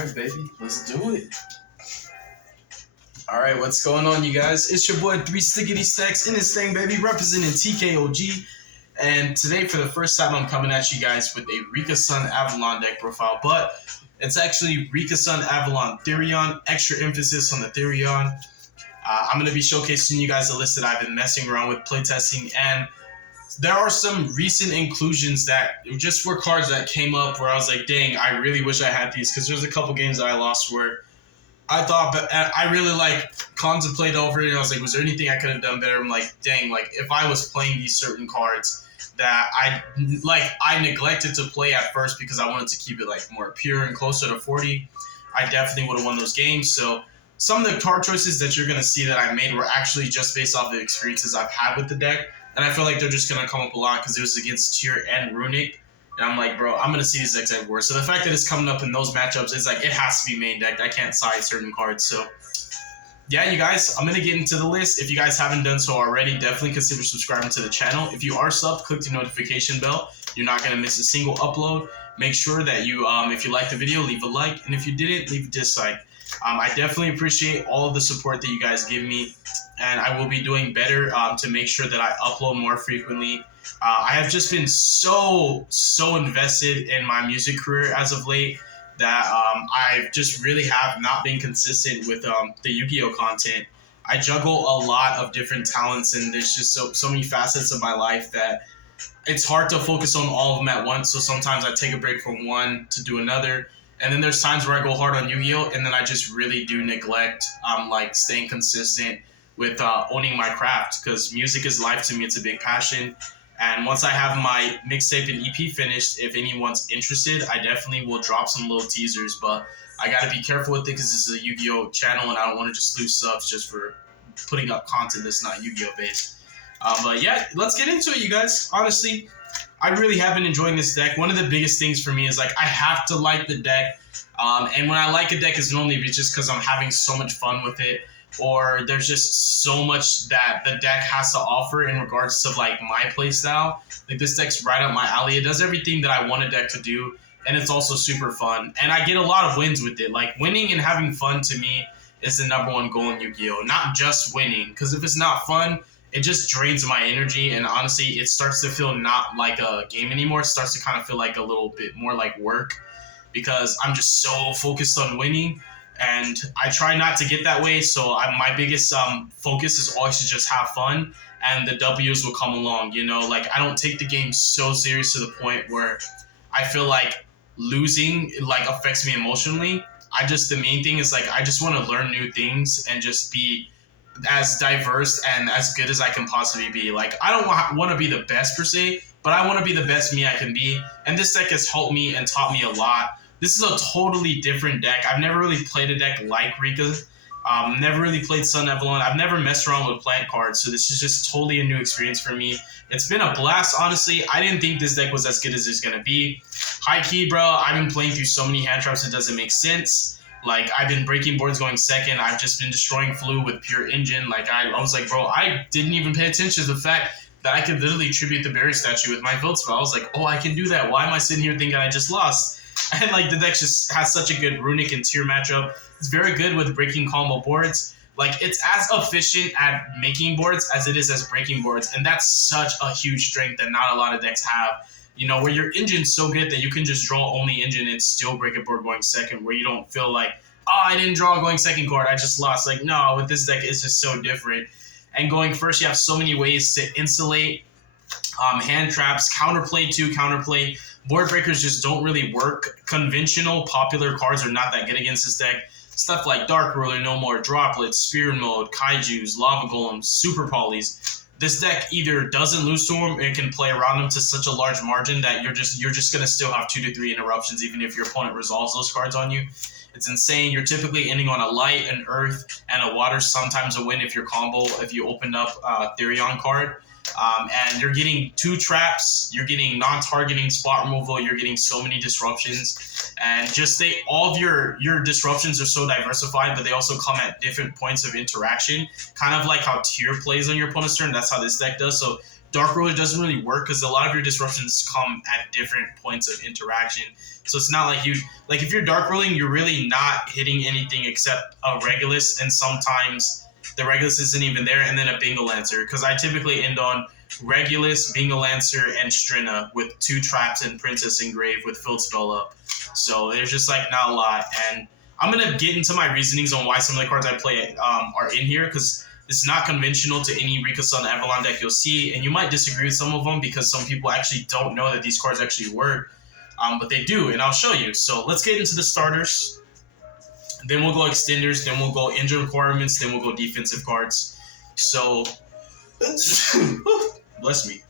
Alright, baby. Let's do it. Alright, what's going on, you guys? It's your boy 3 Stickity Stacks in this thing, baby, representing TKOG. And today, for the first time, I'm coming at you guys with a RIKKA SUNAVALON deck profile. But it's actually RIKKA SUNAVALON THERION. Extra emphasis on the THERION. I'm going to be showcasing you guys a list that I've been messing around with playtesting. And there are some recent inclusions that just were cards that came up where I was like, dang, I really wish I had these. Because there's a couple games that I lost where I thought, but I really contemplated over it. And I was like, was there anything I could have done better? I'm like, dang, if I was playing these certain cards that I neglected to play at first because I wanted to keep it more pure and closer to 40, I definitely would have won those games. So some of the card choices that you're gonna see that I made were actually just based off the experiences I've had with the deck, and I feel like they're just gonna come up a lot because it was against Tier and Runic. And I'm like, bro, I'm going to see these decks everywhere. So the fact that it's coming up in those matchups is it has to be main decked. I can't side certain cards. So yeah, you guys, I'm going to get into the list. If you guys haven't done so already, definitely consider subscribing to the channel. If you are subbed, click the notification bell. You're not going to miss a single upload. Make sure that you, if you liked the video, leave a like. And if you didn't, leave a dislike. I definitely appreciate all of the support that you guys give me. And I will be doing better to make sure that I upload more frequently. I have just been so invested in my music career as of late that I just really have not been consistent with the Yu-Gi-Oh content. I juggle a lot of different talents, and there's just so many facets of my life that it's hard to focus on all of them at once. So sometimes I take a break from one to do another. And then there's times where I go hard on Yu-Gi-Oh! And then I just really do neglect staying consistent with owning my craft, because music is life to me. It's a big passion. And once I have my mixtape and EP finished, if anyone's interested, I definitely will drop some little teasers. But I got to be careful with it because this is a Yu-Gi-Oh! Channel and I don't want to just lose subs just for putting up content that's not Yu-Gi-Oh! based. But yeah, let's get into it, you guys. Honestly, I really have been enjoying this deck. One of the biggest things for me is I have to like the deck. And when I like a deck, it's normally just because I'm having so much fun with it, or there's just so much that the deck has to offer in regards to my play style. This deck's right up my alley. It does everything that I want a deck to do, and it's also super fun. And I get a lot of wins with it. Winning and having fun to me is the #1 goal in Yu-Gi-Oh! Not just winning, because if it's not fun, it just drains my energy, and honestly, it starts to feel not like a game anymore. It starts to kind of feel like a little bit more like work, because I'm just so focused on winning, and I try not to get that way. So my biggest focus is always to just have fun, and the W's will come along. I don't take the game so serious to the point where I feel like losing affects me emotionally. The main thing is I just want to learn new things and just be as diverse and as good as I can possibly be. I don't want to be the best per se, but I want to be the best me I can be. And this deck has helped me and taught me a lot. This is a totally different deck. I've never really played a deck like RIKKA. Never really played SUNAVALON. I've never messed around with plant cards, so this is just totally a new experience for me. It's been a blast, honestly. I didn't think this deck was as good as it's going to be. High key, bro, I've been playing through so many hand traps it doesn't make sense. I've been breaking boards going second. I've just been destroying Flu with pure engine. I was like, bro, I didn't even pay attention to the fact that I could literally tribute the Berry statue with my build spell. I was like, oh, I can do that. Why am I sitting here thinking I just lost? And the deck just has such a good Runic and Tier matchup. It's very good with breaking combo boards. It's as efficient at making boards as it is as breaking boards. And that's such a huge strength that not a lot of decks have. Where your engine's so good that you can just draw only engine and still break a board going second, where you don't feel like, oh, I didn't draw a going second card, I just lost. No, with this deck, it's just so different. And going first, you have so many ways to insulate hand traps, counterplay too, counterplay. Board breakers just don't really work. Conventional, popular cards are not that good against this deck. Stuff like Dark Ruler, No More, Droplets, Spear Mode, Kaijus, Lava Golems, Super Polys. This deck either doesn't lose to them, it can play around them to such a large margin that you're just gonna still have 2 to 3 interruptions even if your opponent resolves those cards on you. It's insane. You're typically ending on a light, an earth, and a water, sometimes a win if you opened up a THERION card. And you're getting 2 traps, you're getting non-targeting spot removal, you're getting so many disruptions, and all of your disruptions are so diversified, but they also come at different points of interaction, kind of like how Tier plays on your opponent's turn. That's how this deck does. So Dark Ruler doesn't really work because a lot of your disruptions come at different points of interaction. So it's not like if you're Dark Ruling, you're really not hitting anything except a Regulus, and sometimes the Regulus isn't even there, and then a Bingo Lancer. Because I typically end on Regulus, Bingo Lancer, and Strina with 2 traps and Princess Engrave with Field Spell up. So there's just like not a lot. And I'm going to get into my reasonings on why some of the cards I play are in here, because it's not conventional to any RIKKA Sun Avalon deck you'll see, and you might disagree with some of them because some people actually don't know that these cards actually work, but they do, and I'll show you. So let's get into the starters. Then we'll go extenders, then we'll go engine requirements, then we'll go defensive cards. So, bless me.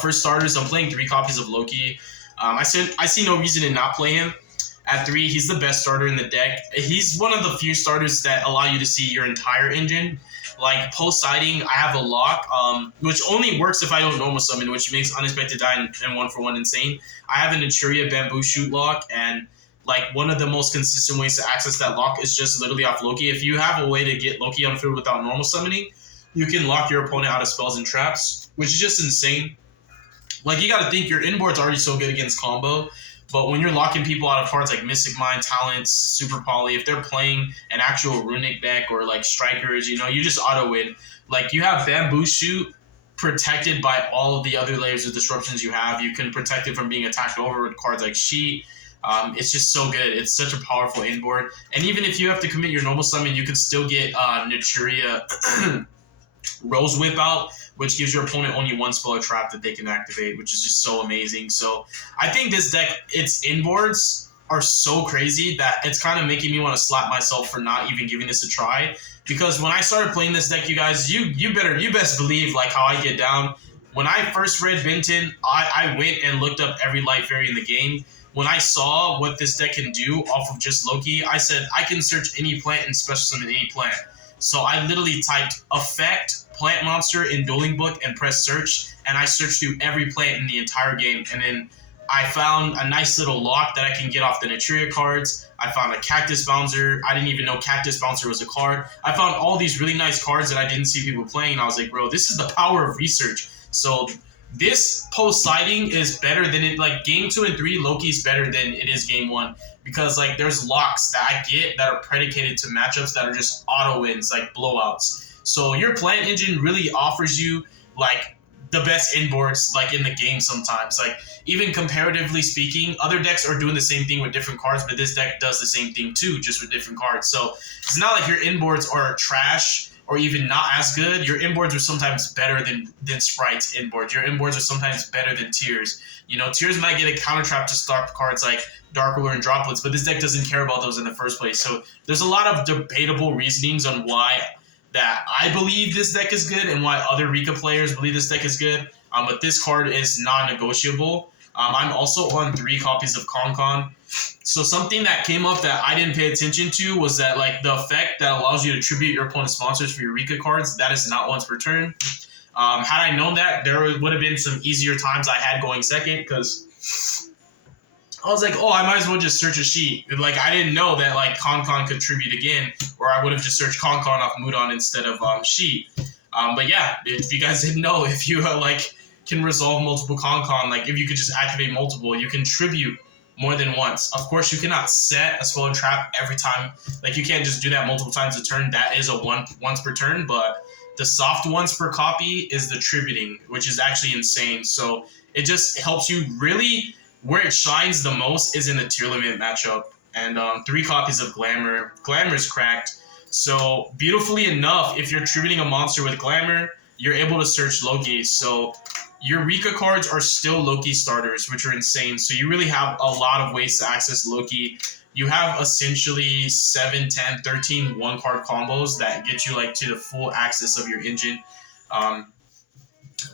For starters, I'm playing 3 copies of Loki. I see no reason to not play him. At 3, he's the best starter in the deck. He's one of the few starters that allow you to see your entire engine. Like, post-sighting, I have a lock, which only works if I don't normal summon, which makes Unexpected Die and 1-for-1 insane. I have an Etruria Bamboo Shoot lock, and like one of the most consistent ways to access that lock is just literally off Loki. If you have a way to get Loki on field without normal summoning, you can lock your opponent out of spells and traps, which is just insane. Like, you gotta think, your inboard's already so good against combo, but when you're locking people out of cards like Mystic Mind, Talents, Super Poly, if they're playing an actual Runic deck or like Strikers, you just auto-win. Like, you have Bamboo Shoot protected by all of the other layers of disruptions you have. You can protect it from being attacked over with cards like Sheet. It's just so good. It's such a powerful inboard. And even if you have to commit your normal summon, you can still get Naturia Rose Whip out, which gives your opponent only 1 spell or trap that they can activate, which is just so amazing. So I think this deck, its inboards are so crazy that it's kind of making me want to slap myself for not even giving this a try. Because when I started playing this deck, you guys, you best believe like how I get down. When I first read Benton, I went and looked up every Light Fairy in the game. When I saw what this deck can do off of just Loki, I said, I can search any plant and special summon any plant. So I literally typed effect, plant monster in Dueling Book and press search, and I searched through every plant in the entire game. And then I found a nice little lock that I can get off the Naturia cards. I found a Cactus Bouncer. I didn't even know Cactus Bouncer was a card. I found all these really nice cards that I didn't see people playing. I was like, bro, this is the power of research. So this post-sighting is better than it. Like, game 2 and 3, Loki's better than it is game 1. Because, like, there's locks that I get that are predicated to matchups that are just auto wins, like blowouts. So your plant engine really offers you, like, the best inboards, like, in the game sometimes. Like, even comparatively speaking, other decks are doing the same thing with different cards, but this deck does the same thing too, just with different cards. So it's not like your inboards are trash or even not as good. Your inboards are sometimes better than Sprite's inboards. Your inboards are sometimes better than Tears. Tears might get a counter trap to stop cards like Dark Ruler and Droplets, but this deck doesn't care about those in the first place. So there's a lot of debatable reasonings on why that I believe this deck is good and why other RIKKA players believe this deck is good. But this card is non-negotiable. I'm also on 3 copies of Con. So something that came up that I didn't pay attention to was that, like, the effect that allows you to tribute your opponent's sponsors for your RIKKA cards, that is not once per turn. Had I known that, there would have been some easier times I had going second, because I was like, oh, I might as well just search a sheet. Like, I didn't know that, like, Con could tribute again, or I would have just searched Con off Mudon instead of sheet. But yeah, if you guys didn't know, if you, can resolve multiple Con, like, if you could just activate multiple, you can tribute more than once. Of course, you cannot set a spell and trap every time. Like, you can't just do that multiple times a turn. That is a once per turn, but the soft ones per copy is the tributing, which is actually insane. So it just helps you really. Where it shines the most is in the tier limit matchup. And 3 copies of Glamour. Glamour is cracked. So beautifully enough, if you're tributing a monster with Glamour, you're able to search Loki. So your RIKKA cards are still Loki starters, which are insane. So you really have a lot of ways to access Loki. You have essentially 7, 10, 13 1-card combos that get you, like, to the full access of your engine.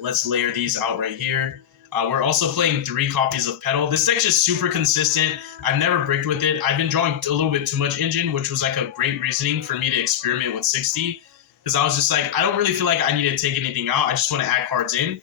Let's layer these out right here. We're also playing 3 copies of Petal. This deck's just super consistent. I've never bricked with it. I've been drawing a little bit too much engine, which was like a great reasoning for me to experiment with 60. Because I was just like, I don't really feel like I need to take anything out. I just want to add cards in.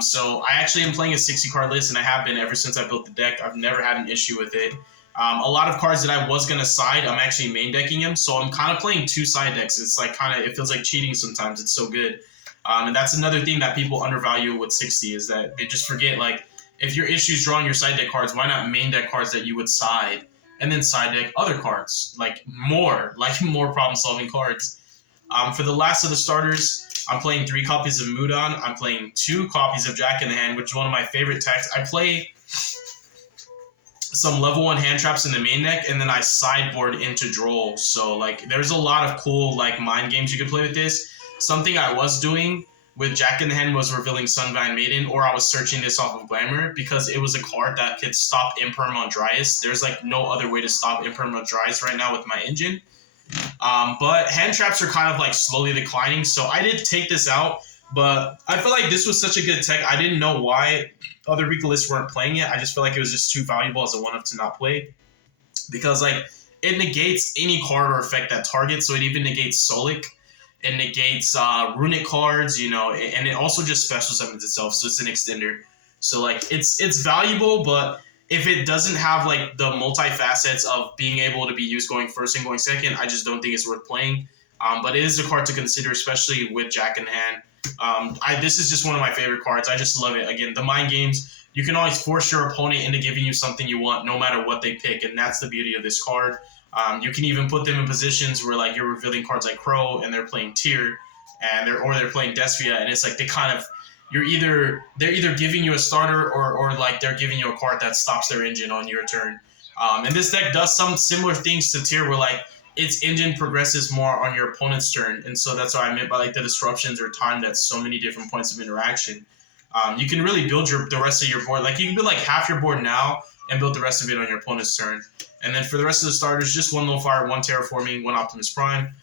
So I actually am playing a 60 card list, and I have been ever since I built the deck. I've never had an issue with it. A lot of cards that I was going to side, I'm actually main decking them. So I'm kind of playing 2 side decks. It's like it feels like cheating sometimes. It's so good. And that's another thing that people undervalue with 60 is that they just forget, like, if your issue is drawing your side deck cards, why not main deck cards that you would side and then side deck other cards, like more problem solving cards. For the last of the starters, I'm playing 3 copies of Mudon. I'm playing 2 copies of Jack in the Hand, which is one of my favorite decks. I play some level 1 hand traps in the main deck, and then I sideboard into Droll. So, like, there's a lot of cool, like, mind games you can play with this. Something I was doing with Jack in the Hand was revealing Sunvine Maiden, or I was searching this off of Glamour, because it was a card that could stop Imperm on Dryas. There's, like, no other way to stop Imperm on Dryas right now with my engine. But hand traps are kind of, like, slowly declining, so I did take this out, but I feel like this was such a good tech. I didn't know why other RIKKA lists weren't playing it. I just feel like it was just too valuable as a 1-of to not play, because, like, it negates any card or effect that targets, so it even negates Solic. It negates runic cards, you know, and it also just special summons itself, so it's an extender. So, like, it's valuable, but if it doesn't have, like, the multi-facets of being able to be used going first and going second, I just don't think it's worth playing. But it is a card to consider, especially with Jack in Hand. This is just one of my favorite cards. I just love it. Again, the mind games, you can always force your opponent into giving you something you want, no matter what they pick, and that's the beauty of this card. You can even put them in positions where, like, you're revealing cards like Crow and they're playing Tyr, and they're playing Despia, and it's like they're either giving you a starter or like they're giving you a card that stops their engine on your turn. And this deck does some similar things to Tyr, where, like, its engine progresses more on your opponent's turn, and so that's what I meant by, like, the disruptions are timed at so many different points of interaction. You can really build the rest of your board. Like, you can build, like, half your board now and build the rest of it on your opponent's turn. And then for the rest of the starters, just 1 low fire, 1 terraforming, 1 Optimus Prime.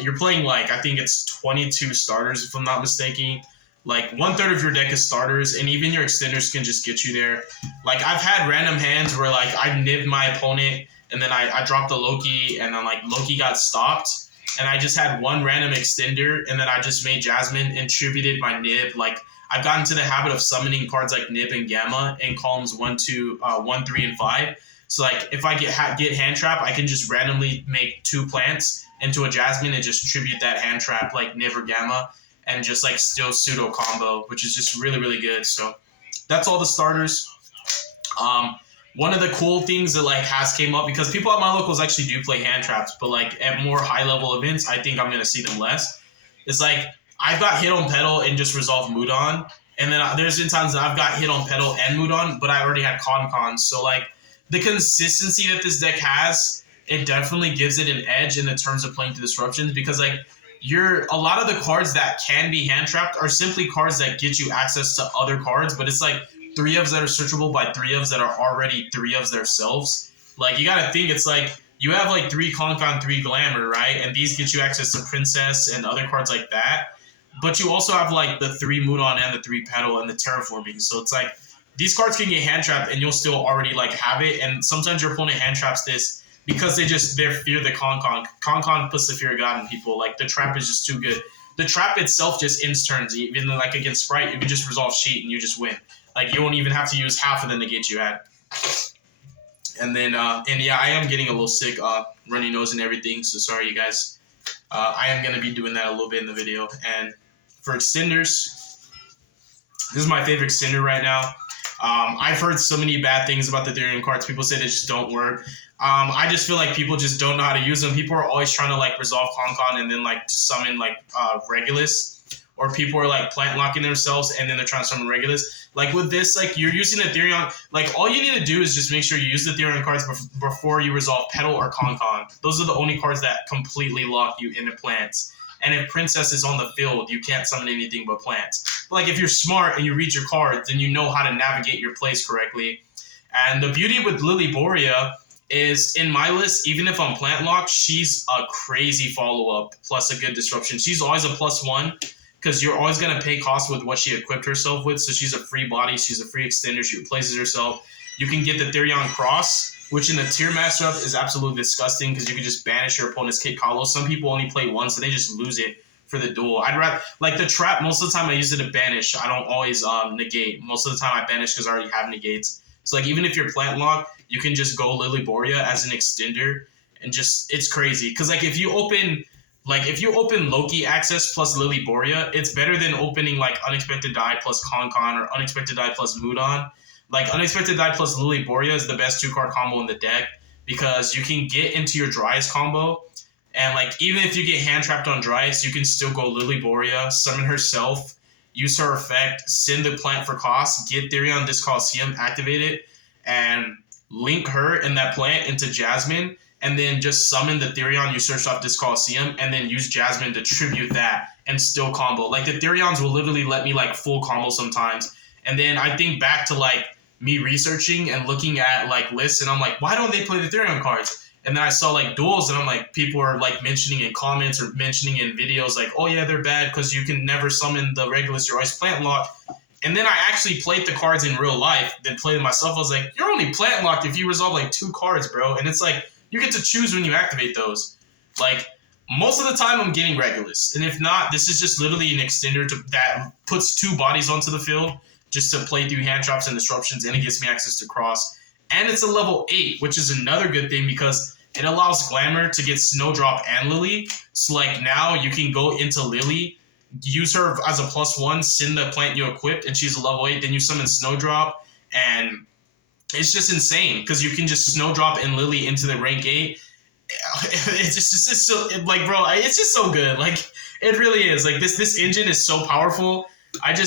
You're playing, like, I think it's 22 starters, if I'm not mistaken. Like, 1/3 of your deck is starters, and even your extenders can just get you there. Like, I've had random hands where, like, I nibbed my opponent, and then I dropped the Loki, and then, like, Loki got stopped, and I just had 1 random extender, and then I just made Jasmine and tributed my nib. Like, I've gotten into the habit of summoning cards like Nib and Gamma in columns 1, 3, and 5. So, like, if I get hand trap, I can just randomly make 2 plants into a Jasmine and just tribute that hand trap like Nib or Gamma, and just, like, still pseudo combo, which is just really, really good. So that's all the starters. One of the cool things that, like, has came up, because people at my locals actually do play hand traps, but, like, at more high level events, I think I'm gonna see them less. It's like, I've got hit on pedal and just resolved Mudon, and then there's been times that I've got hit on pedal and Mudon, but I already had Con. So, like, the consistency that this deck has, it definitely gives it an edge in the terms of playing through disruptions, because, like, a lot of the cards that can be hand trapped are simply cards that get you access to other cards, but it's like 3-ofs that are searchable by 3-ofs that are already 3-ofs themselves. Like, you gotta think, it's like you have, like, 3 Con, 3 Glamour, right? And these get you access to Princess and other cards like that. But you also have, like, the 3 Mudon and the 3 Petal and the Terraforming. So it's like these cards can get hand trapped and you'll still already, like, have it. And sometimes your opponent hand traps this because they fear the Con. Con puts the fear of God in people. Like, the trap is just too good. The trap itself just ends turns. Even though, like, against Sprite, you can just resolve sheet and you just win. Like, you won't even have to use half of the negate you had. And then, yeah, I am getting a little sick, runny nose and everything. So sorry, you guys. I am going to be doing that a little bit in the video. And for extenders, this is my favorite extender right now. I've heard so many bad things about the THERION cards. People say they just don't work. I just feel like people just don't know how to use them. People are always trying to, like, resolve Con and then, like, summon, like, Regulus. Or people are, like, plant locking themselves and then they're trying to summon Regulus. Like, with this, like, you're using a THERION. Like, all you need to do is just make sure you use the THERION cards before you resolve Petal or Con. Those are the only cards that completely lock you into plants. And if Princess is on the field, you can't summon anything but plants. But, like, if you're smart and you read your cards, then you know how to navigate your plays correctly. And the beauty with Lilyboria is, in my list, even if I'm plant locked, she's a crazy follow-up plus a good disruption. She's always a +1 because you're always going to pay cost with what she equipped herself with. So she's a free body. She's a free extender. She replaces herself. You can get the THERION Cross, which in the tier matchup is absolutely disgusting because you can just banish your opponent's Kid Kalos. Some people only play one, so they just lose it for the duel. I'd rather, like, the trap, most of the time I use it to banish. I don't always negate. Most of the time I banish because I already have negates. So, like, even if you're plant locked, you can just go Lilyboria as an extender and just, it's crazy. Because, like, if you open Like, if you open Loki Access plus Lily Borea, it's better than opening, like, Unexpected Die plus Con or Unexpected Die plus Mudon. Like, Unexpected Die plus Lily Borea is the best 2-card combo in the deck because you can get into your Dryas combo, and, like, even if you get hand-trapped on Dryas, you can still go Lily Borea, summon herself, use her effect, send the plant for cost, get Therion Disc Coliseum, activate it, and link her and that plant into Jasmine, and then just summon the Therion you searched off Disc Coliseum, and then use Jasmine to tribute that and still combo. Like, the Therions will literally let me, like, full combo sometimes. And then I think back to, like, me researching and looking at, like, lists, and I'm like, why don't they play the Therion cards? And then I saw, like, duels, and I'm like, people are, like, mentioning in comments or mentioning in videos, like, oh yeah, they're bad because you can never summon the Regulus, you're always plant locked. And then I actually played the cards in real life, then played them myself. I was like, you're only plant locked if you resolve, like, 2 cards, bro. And it's like, you get to choose when you activate those. Like, most of the time I'm getting Regulus. And if not, this is just literally an extender that puts 2 bodies onto the field just to play through hand traps and disruptions, and it gives me access to cross. And it's a level 8, which is another good thing because it allows Glamour to get Snowdrop and Lily. So, like, now you can go into Lily, use her as a +1, send the plant you equipped, and she's a level 8. Then you summon Snowdrop, and it's just insane because you can just Snowdrop and Lily into the rank 8. It's just so, like, bro, it's just so good. Like, it really is. Like, this engine is so powerful.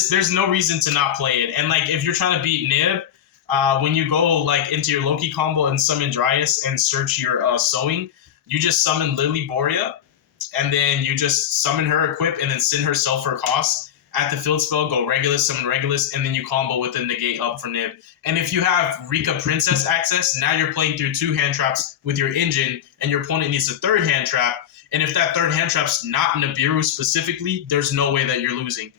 There's no reason to not play it. And, like, if you're trying to beat Nib, when you go, like, into your Loki combo and summon Dryas and search your Sowing, you just summon Lily Borea, and then you just summon her equip and then send herself for cost. At the field spell, go Regulus, summon Regulus, and then you combo with the negate up for Nib. And if you have RIKKA Princess access, now you're playing through 2 hand traps with your engine, and your opponent needs a 3rd hand trap. And if that 3rd hand trap's not Nibiru specifically, there's no way that you're losing.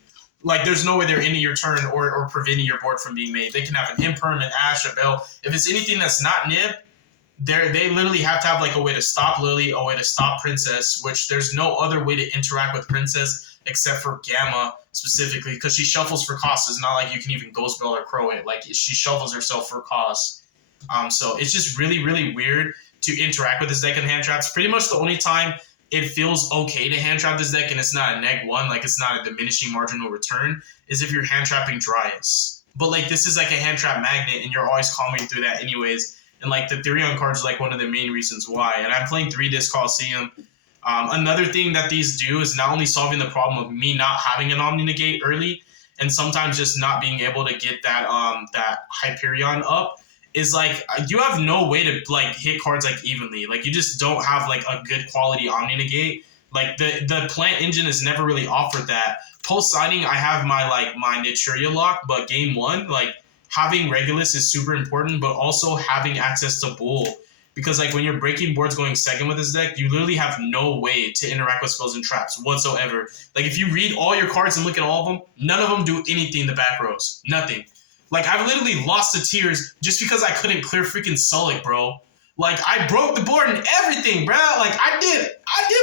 Like, there's no way they're ending your turn or preventing your board from being made. They can have an Imperm, an Ash, a Bell. If it's anything that's not Nib, they literally have to have, like, a way to stop Lily, a way to stop Princess, which there's no other way to interact with Princess except for Gamma specifically, because she shuffles for cost. It's not like you can even Ghost Bell or Crow it. Like, she shuffles herself for cost. So it's just really, really weird to interact with this deck in hand traps. Pretty much the only time it feels okay to hand trap this deck and it's not a -1, like, it's not a diminishing marginal return, is if you're hand trapping Dryas. But, like, this is like a hand trap magnet, and you're always comboing through that anyways. And, like, the Therion card's, like, one of the main reasons why. And I'm playing 3 Disc Coliseum. Another thing that these do is not only solving the problem of me not having an Omni Negate early, and sometimes just not being able to get that Hyperion up, is, like, you have no way to, like, hit cards, like, evenly. Like, you just don't have, like, a good quality Omni Negate. Like, the plant engine has never really offered that. Post-siding, I have my Naturia lock, but game 1, like, having Regulus is super important, but also having access to Bull. Because, like, when you're breaking boards going second with this deck, you literally have no way to interact with spells and traps whatsoever. Like, if you read all your cards and look at all of them, none of them do anything in the back rows. Nothing. Like, I've literally lost to tears just because I couldn't clear freaking Sulic, bro. Like, I broke the board and everything, bro. Like, I did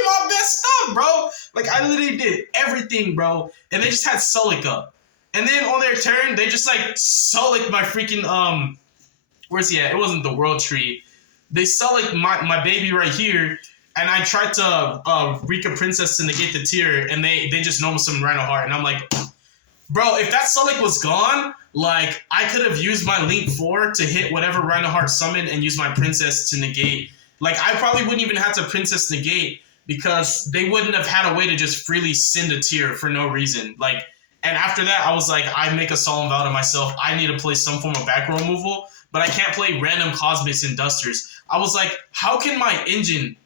my best stuff, bro. Like, I literally did everything, bro. And they just had Sulic up. And then on their turn, they just, like, Sulic my freaking, where's he at? It wasn't the World Tree. They Sulic my baby right here, and I tried to RIKKA Princess to negate the tier, and they just normal summon Rhino Heart, and I'm like, bro, if that Sulic was gone, like, I could have used my Link 4 to hit whatever Rhino Heart summoned and use my Princess to negate. Like, I probably wouldn't even have to Princess negate because they wouldn't have had a way to just freely send a tier for no reason. Like, and after that, I was like, I make a solemn vow to myself, I need to play some form of back row removal, but I can't play random Cosmics and Dusters. I was like, how can my engine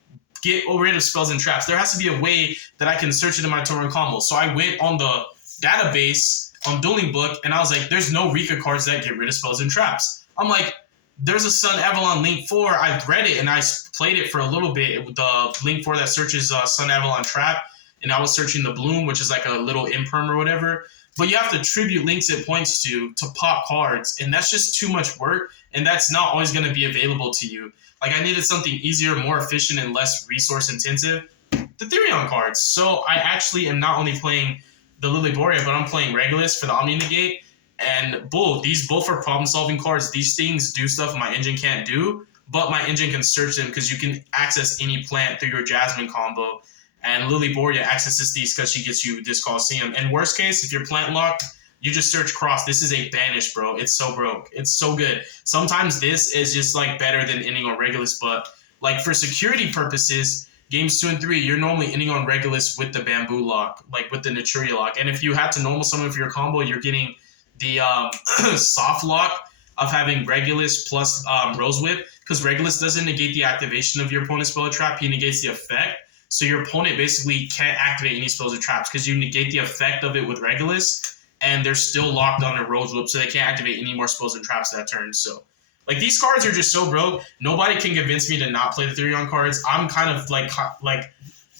get rid of spells and traps? There has to be a way that I can search into my turn one combo. So I went on the database on Dueling Book, and I was like, there's no RIKKA cards that get rid of spells and traps. I'm like, there's a Sun Avalon Link 4. I've read it, and I played it for a little bit with the Link 4 that searches Sun Avalon Trap, and I was searching the Bloom, which is like a little Imperm or whatever. But you have to tribute links it points to pop cards, and that's just too much work, and that's not always going to be available to you. Like, I needed something easier, more efficient, and less resource intensive. The Therion cards. So I actually am not only playing the Lily Borea, but I'm playing Regulus for the Omni Negate. And these both are problem-solving cards. These things do stuff my engine can't do, but my engine can search them because you can access any plant through your Jasmine combo. And Lily Boria accesses these because she gets you this Coliseum. And worst case, if you're plant locked, you just search cross. This is a banish, bro. It's so broke. It's so good. Sometimes this is just like better than ending on Regulus, but like for security purposes, games 2 and 3, you're normally ending on Regulus with the bamboo lock, like with the Naturia lock. And if you had to normal summon for your combo, you're getting the soft lock of having Regulus plus Rose Whip, because Regulus doesn't negate the activation of your opponent's spell or trap. He negates the effect. So your opponent basically can't activate any spells or traps because you negate the effect of it with Regulus, and they're still locked on a Rose Whip, so they can't activate any more spells and traps that turn. So, like, these cards are just so broke. Nobody can convince me to not play the THERION cards. I'm kind of like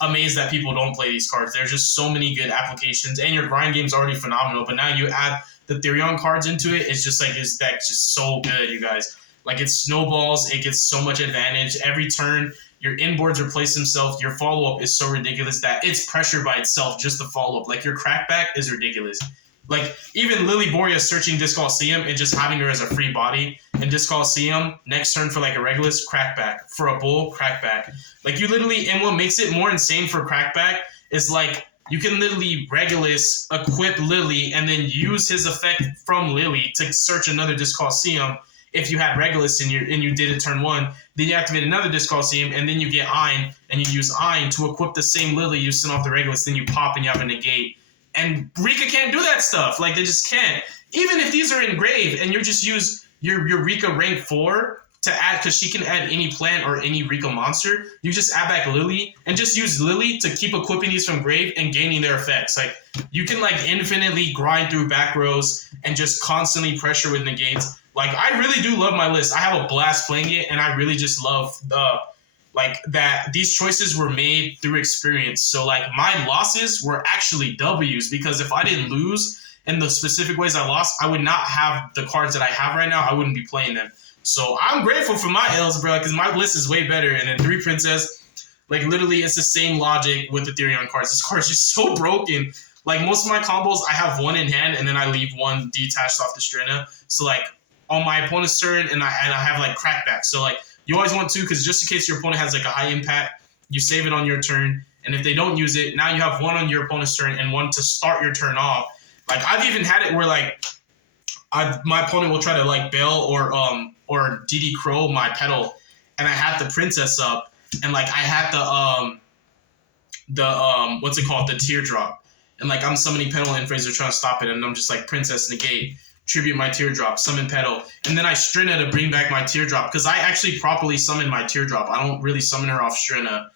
amazed that people don't play these cards. There's just so many good applications, and your grind game's already phenomenal. But now you add the THERION cards into it. It's just like this deck's just so good, you guys. Like, it snowballs. It gets so much advantage every turn. Your inboards replace themselves. Your follow-up is so ridiculous that it's pressure by itself, just the follow-up. Like, your crackback is ridiculous. Like, even Lily Boria searching Disc Coliseum and just having her as a free body. And Disc Coliseum, next turn for, like, a Regulus, crackback. For a bull, crackback. Like, you literally... And what makes it more insane for crackback is, like, you can literally Regulus, equip Lily, and then use his effect from Lily to search another Disc Coliseum. If you had Regulus and you did it turn 1, then you activate another Disc Coliseum, and then you get Ein, and you use Ein to equip the same Lily you sent off the Regulus, then you pop and you have a negate. And RIKKA can't do that stuff. Like, they just can't. Even if these are engraved and you just use your RIKKA rank 4 to add, because she can add any plant or any RIKKA monster, you just add back Lily and just use Lily to keep equipping these from grave and gaining their effects. Like, you can, like, infinitely grind through back rows and just constantly pressure with negates. Like, I really do love my list. I have a blast playing it, and I really just love that these choices were made through experience. So, like, my losses were actually W's, because if I didn't lose in the specific ways I lost, I would not have the cards that I have right now. I wouldn't be playing them. So I'm grateful for my L's, bro, because my list is way better. And then 3 Princess, like, literally, it's the same logic with the THERION cards. This card's just so broken. Like, most of my combos, I have 1 in hand, and then I leave 1 detached off the Strena. So, like, on my opponent's turn, and I have, like, crackback. So, like, you always want 2, because just in case your opponent has, like, a high impact, you save it on your turn. And if they don't use it, now you have 1 on your opponent's turn and 1 to start your turn off. Like, I've even had it where, like, my opponent will try to, like, bail or DD Crow my pedal, and I had the Princess up, and, like, I had what's it called, the Teardrop. And, like, I'm summoning pedal and Fraser trying to stop it, and I'm just like, Princess negate. Tribute my Teardrop, summon Petal, and then I Strena to bring back my Teardrop, because I actually properly summon my Teardrop. I don't really summon her off Strena.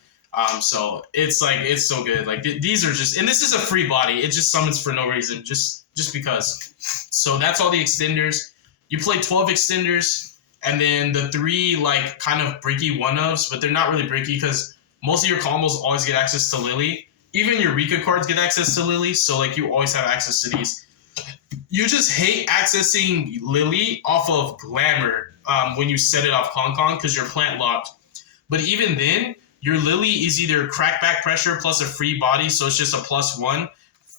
So it's like, it's so good. Like, these are just, and this is a free body. It just summons for no reason, just because. So that's all the extenders. You play 12 extenders, and then the 3, like, kind of bricky one-ofs, but they're not really bricky because most of your combos always get access to Lily. Even your RIKKA cards get access to Lily, so, like, you always have access to these. You just hate accessing Lily off of Glamour when you set it off Kong because you're plant locked. But even then, your Lily is either crackback pressure plus a free body, so it's just a +1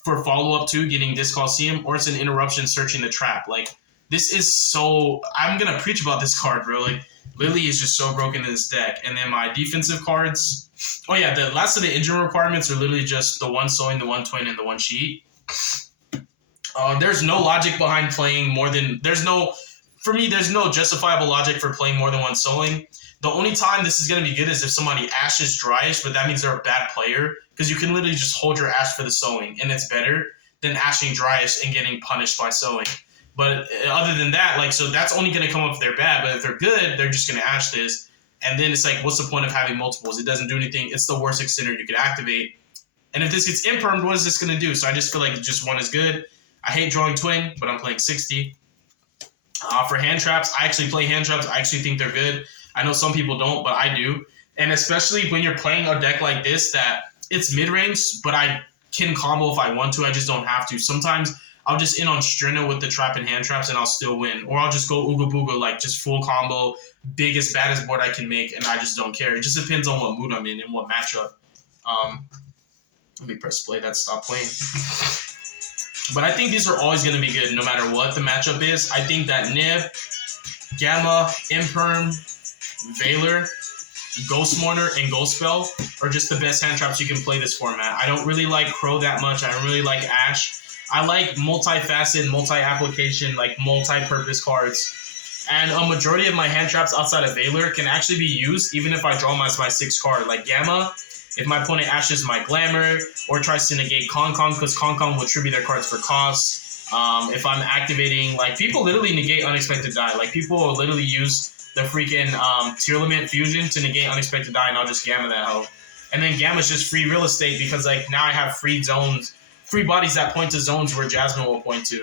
for follow-up 2 getting Disc Coliseum, or it's an interruption searching the trap. Like, this is so... I'm going to preach about this card, bro. Like, Lily is just so broken in this deck. And then my defensive cards... Oh, yeah, the last of the engine requirements are literally just the 1 sewing, the 1 twin, and the 1 cheat. There's no logic behind playing more than... For me, there's no justifiable logic for playing more than 1 sewing. The only time this is going to be good is if somebody ashes Dryish, but that means they're a bad player, because you can literally just hold your ash for the sewing, and it's better than ashing Dryish and getting punished by sewing. But other than that, like, so that's only going to come up if they're bad, but if they're good, they're just going to ash this. And then it's like, what's the point of having multiples? It doesn't do anything. It's the worst extender you could activate. And if this gets impermed, what is this going to do? So I just feel like just 1 is good. I hate drawing twin, but I'm playing 60. For hand traps, I actually play hand traps. I actually think they're good. I know some people don't, but I do. And especially when you're playing a deck like this that it's mid-range, but I can combo if I want to. I just don't have to. Sometimes I'll just in on Strena with the trap and hand traps and I'll still win. Or I'll just go Ooga Booga, like just full combo, biggest, baddest board I can make, and I just don't care. It just depends on what mood I'm in and what matchup. Let me press play. That stopped playing. But I think these are always going to be good no matter what the matchup is. I think that Nib, Gamma, Imperm, Valor, Ghost Mourner and Ghost Spell are just the best hand traps you can play this format. I don't really like Crow that much. I don't really like Ash. I like multifaceted, multi-application, like multi-purpose cards. And a majority of my hand traps outside of Valor can actually be used even if I draw my 6th card. Like Gamma, if my opponent ashes my Glamour, or tries to negate Kong, because Kong will tribute their cards for cost. If I'm activating, like, people literally negate Unexpected Die. Like, people will literally use the freaking Tier Limit Fusion to negate Unexpected Die, and I'll just Gamma that hoe. And then Gamma's just free real estate because, like, now I have free zones, free bodies that point to zones where Jasmine will point to.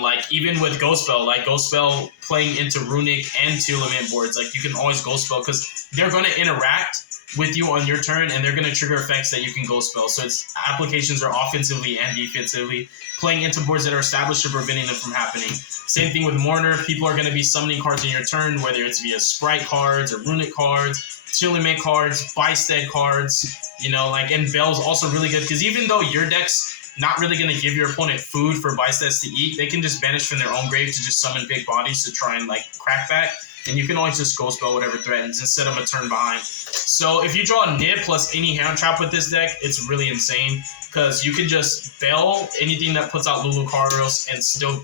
Like, even with Ghost Spell, like, Ghost Spell playing into Runic and Tier Limit boards, like, you can always Ghost Spell because they're going to interact with you on your turn, and they're going to trigger effects that you can Ghost Spell. So its applications are offensively and defensively, playing into boards that are established or preventing them from happening. Same thing with Mourner. People are going to be summoning cards in your turn, whether it's via Sprite cards or Runic cards, Tier Limit cards, Bystead cards, you know, like, and Bell's also really good because even though your deck's not really going to give your opponent food for Bysteads to eat, they can just banish from their own grave to just summon big bodies to try and, like, crack back. And you can always just Ghost Spell whatever threatens and set them a turn behind. So if you draw a Nib plus any hand trap with this deck, it's really insane. Because you can just Bell anything that puts out Lulucaros and still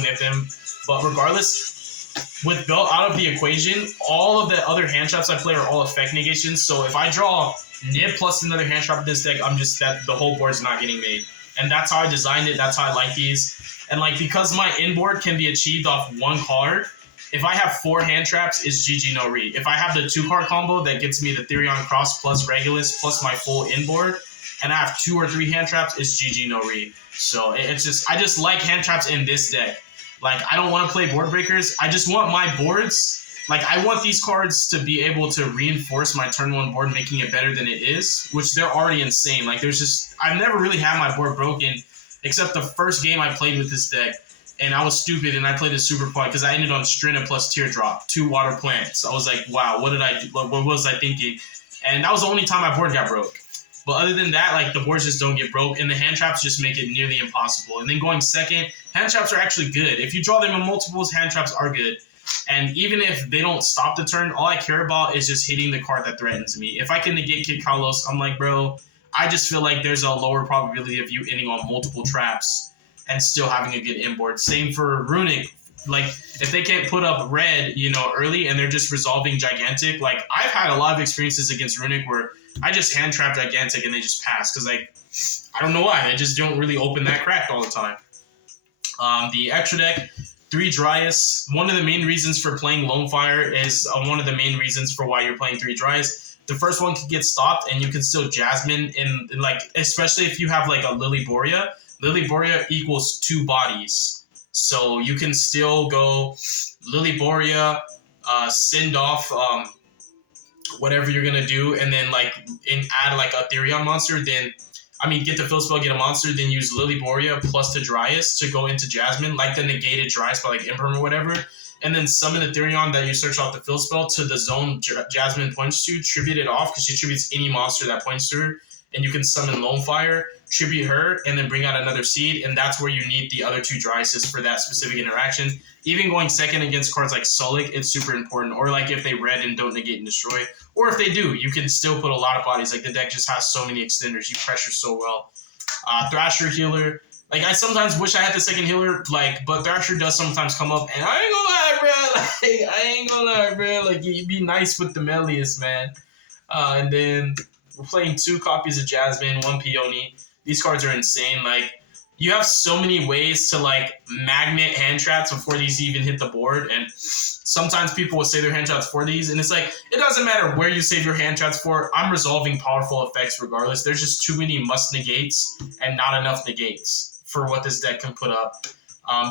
nib them. But regardless, with Bell out of the equation, all of the other hand traps I play are all effect negations. So if I draw Nib plus another hand trap with this deck, the whole board's not getting made. And that's how I designed it. That's how I like these. And, like, because my inboard can be achieved off one card, if I have 4 hand traps, it's GG no re. If I have the 2-card combo that gets me the Therion Cross plus Regulus plus my full inboard, and I have 2 or 3 hand traps, it's GG no re. So it's just, I just like hand traps in this deck. Like, I don't want to play board breakers. I just want my boards, like, I want these cards to be able to reinforce my turn 1 board, making it better than it is, which they're already insane. Like, I've never really had my board broken, except the first game I played with this deck. And I was stupid, and I played a super point because I ended on Strina plus Teardrop, 2 water plants. I was like, wow, what did I do? What was I thinking? And that was the only time my board got broke. But other than that, like, the boards just don't get broke, and the hand traps just make it nearly impossible. And then going second, hand traps are actually good. If you draw them in multiples, hand traps are good. And even if they don't stop the turn, all I care about is just hitting the card that threatens me. If I can negate Kid Kalos, I'm like, bro, I just feel like there's a lower probability of you ending on multiple traps and still having a good inboard. Same for Runic. Like, if they can't put up red, you know, early and they're just resolving Gigantic, like, I've had a lot of experiences against Runic where I just hand trap Gigantic and they just pass because, like, I don't know why. They just don't really open that crack all the time. The extra deck, 3 Dryas. One of the main reasons for playing Lone Fire is one of the main reasons for why you're playing 3 Dryas. The first one can get stopped and you can still Jasmine in, like, especially if you have, like, a Lily Borea. Lily Borea equals 2 bodies. So you can still go Lily Borea, send off whatever you're going to do, and then, like, add, like, a Therion monster, then, I mean, get the fill spell, get a monster, then use Lily Borea plus the Dryas to go into Jasmine, like the negated Dryas by, like, Imperm or whatever, and then summon the Therion that you search off the fill spell to the zone Jasmine points to, tribute it off, because she tributes any monster that points to her, and you can summon Lone Fire, tribute her, and then bring out another seed, and that's where you need the other 2 Dryases for that specific interaction. Even going second against cards like Sulik, it's super important. Or, like, if they red and don't negate and destroy. Or if they do, you can still put a lot of bodies. Like, the deck just has so many extenders. You pressure so well. Thrasher healer. Like, I sometimes wish I had the second healer, like, but Thrasher does sometimes come up, and I ain't gonna lie, bro. Like, you be nice with the Melius, man. And then we're playing 2 copies of Jasmine, 1 Peony. These cards are insane. Like, you have so many ways to, like, magnet hand traps before these even hit the board. And sometimes people will say their hand traps for these. And it's like, it doesn't matter where you save your hand traps for. I'm resolving powerful effects regardless. There's just too many must negates and not enough negates for what this deck can put up.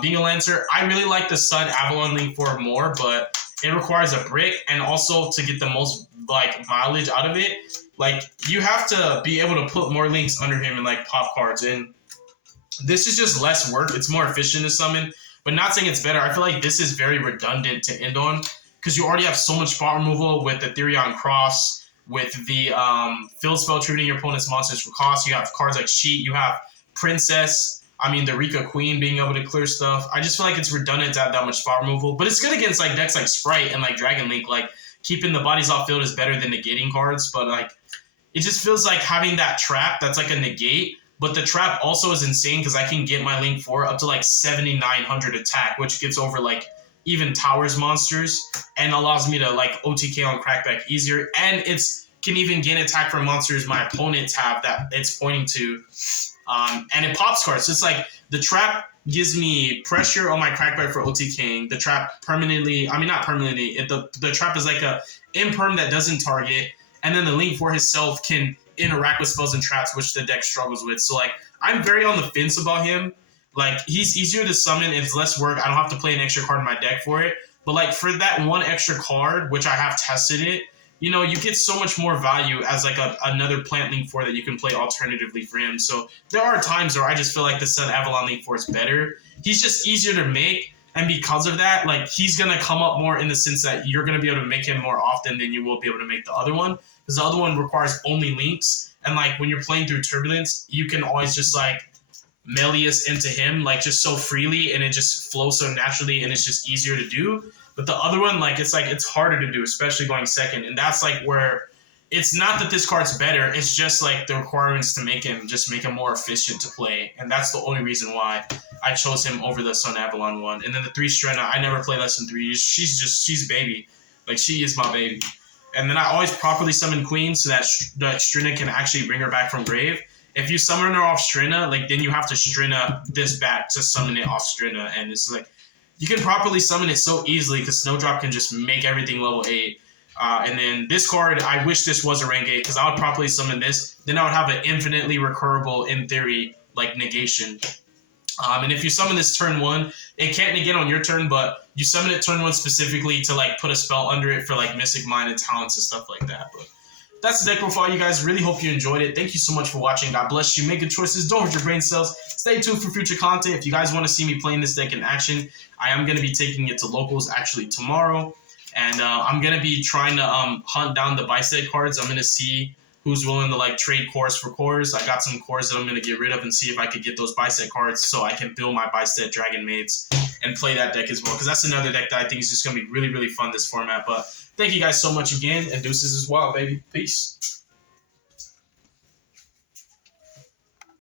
Being a Lancer, I really like the Sun Avalon Link 4 more, but it requires a brick. And also to get the most, like, mileage out of it, like, you have to be able to put more links under him and, like, pop cards. And this is just less work. It's more efficient to summon, but not saying it's better. I feel like this is very redundant to end on because you already have so much spot removal with the Therion Cross, with the field spell tributing your opponent's monsters for cost. You have cards like Sheet. You have Princess. I mean, the RIKKA Queen being able to clear stuff. I just feel like it's redundant to have that much spot removal, but it's good against, like, decks like Sprite and, like, Dragon Link. Like, keeping the bodies off field is better than negating cards, but like it just feels like having that trap that's like a negate. But the trap also is insane because I can get my Link 4 up to like 7,900 attack, which gets over like even Towers monsters and allows me to like OTK on Crackback easier. And it's can even gain attack from monsters my opponents have that it's pointing to. And it pops cards. So it's like the trap gives me pressure on my Crackback for OTKing. The trap permanently, I mean not permanently, the trap is like a imperm that doesn't target. And then the Link 4 himself can interact with spells and traps, which the deck struggles with. So like I'm very on the fence about him. Like he's easier to summon, it's less work. I don't have to play an extra card in my deck for it. But like for that one extra card, which I have tested it, you know, you get so much more value as like another plant Link 4 that you can play alternatively for him. So there are times where I just feel like the Sun Avalon Link 4 is better. He's just easier to make, and because of that, like he's gonna come up more in the sense that you're gonna be able to make him more often than you will be able to make the other one. Because the other one requires only links, and like when you're playing through Turbulence, you can always just like Melius into him like just so freely, and it just flows so naturally, and it's just easier to do. But the other one, like it's harder to do, especially going second. And that's like where it's not that this card's better, it's just like the requirements to make him more efficient to play. And that's the only reason why I chose him over the Sun Avalon one. And then the 3 Strenna, I never play less than 3. She's baby. Like she is my baby. And then I always properly summon Queen so that Strenna can actually bring her back from grave. If you summon her off Strenna, like then you have to Strenna this back to summon it off Strenna. And it's like you can properly summon it so easily because Snowdrop can just make everything level 8. And then this card, I wish this was a rank 8 because I would properly summon this. Then I would have an infinitely recurable, in theory, like negation. And if you summon this turn 1, it can't negate on your turn, but you summon it turn 1 specifically to like put a spell under it for like Mystic Mind and talents and stuff like that. But that's the deck profile, you guys. Really hope you enjoyed it. Thank you so much for watching. God bless you. Make good choices. Don't hurt your brain cells. Stay tuned for future content. If you guys want to see me playing this deck in action, I am going to be taking it to locals actually tomorrow. And I'm going to be trying to hunt down the Bicep cards. I'm going to see who's willing to like trade cores for cores. I got some cores that I'm going to get rid of and see if I could get those Bicep cards so I can build my Bicep Dragon Maids and play that deck as well. Because that's another deck that I think is just going to be really, really fun this format. But thank you guys so much again, and deuces as well, baby. Peace.